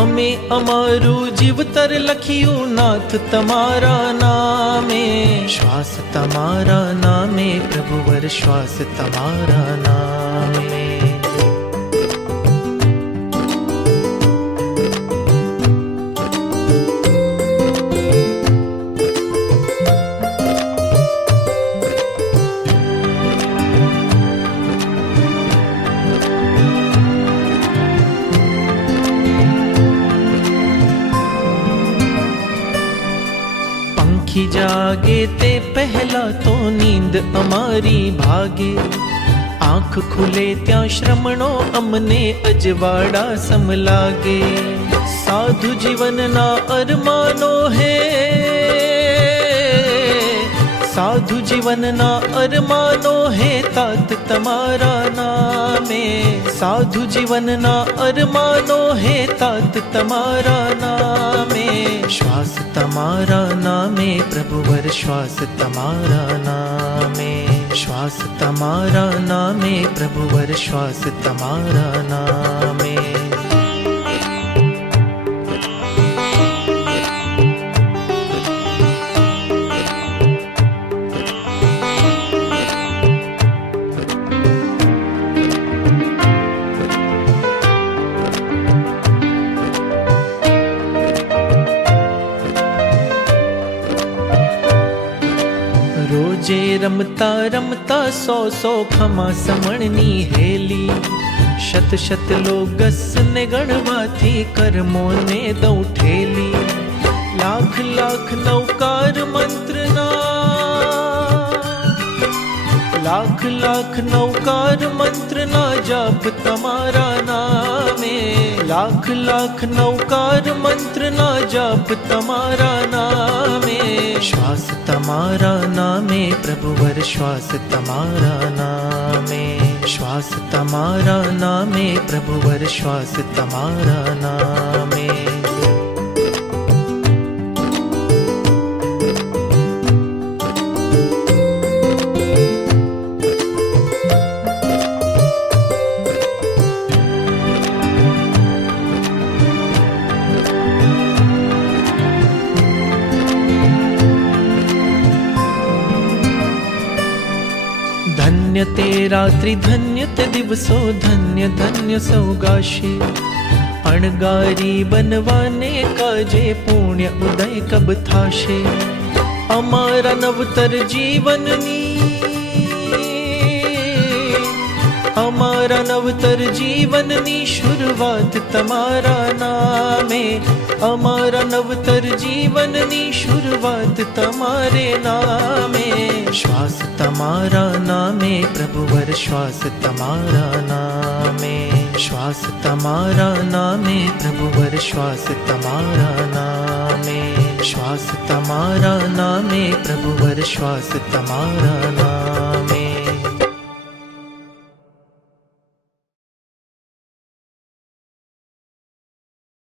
અમે અમારું જીવતર લખ્યું નાથ તમારા નામે. શ્વાસ તમારા નામે પ્રભુવર, શ્વાસ તમારા નામે. આખી જાગે તે પહેલા તો નીંદ અમારી ભાગે. આંખ ખુલે ત્યાં શ્રમણો અમને અજવાડા સમ લાગે. સાધુ જીવનના અરમાનો હે, સાધુ જીવનના અરમાનો હે તાત તમારા નામે. સાધુ જીવનના અરમાનો હે તાત તમારા નામે. શ્વાસ તમારા નામે પ્રભુવર, શ્વાસ તમારા નામે. શ્વાસ તમારા નામે પ્રભુવર, શ્વાસ તમારા નામે. રોજે રમતા રમતા સો સો ખમા સમણની હેલી. શત શત લોગસને ગણવાથી કર્મોને દઉં ઠેલી. લાખ લાખ નૌકાર મંત્રના, લાખ લાખ નૌકાર મંત્રના જાપ તમારા નામે. લાખ લાખ નૌકાર મંત્રના જાપ તમારા નામે. શ્વાસ તમારા નામે પ્રભુવર, શ્વાસ તમારા નામે. શ્વાસ તમારા નામે પ્રભુવર, શ્વાસ તમારા નામે. ધન્ય તે રાત્રિ, ધન્ય તે દિવસો, ધન્ય ધન્ય સૌગાશે. અણગારી બનવાને કાજે પુણ્ય ઉદય કબ થાશે. અમારા નવતર જીવનની, અમારા નવતર જીવનની શરૂઆત તમારા નામે. અમારા નવતર જીવનની શરૂઆત તમારે નામે. શ્વાસ તમારા નામે પ્રભુવર, શ્વાસ તમારા નામે. શ્વાસ તમારા નામે પ્રભુવર, શ્વાસ તમારા નામે. શ્વાસ તમારા નામે પ્રભુવર, શ્વાસ તમારા નામે.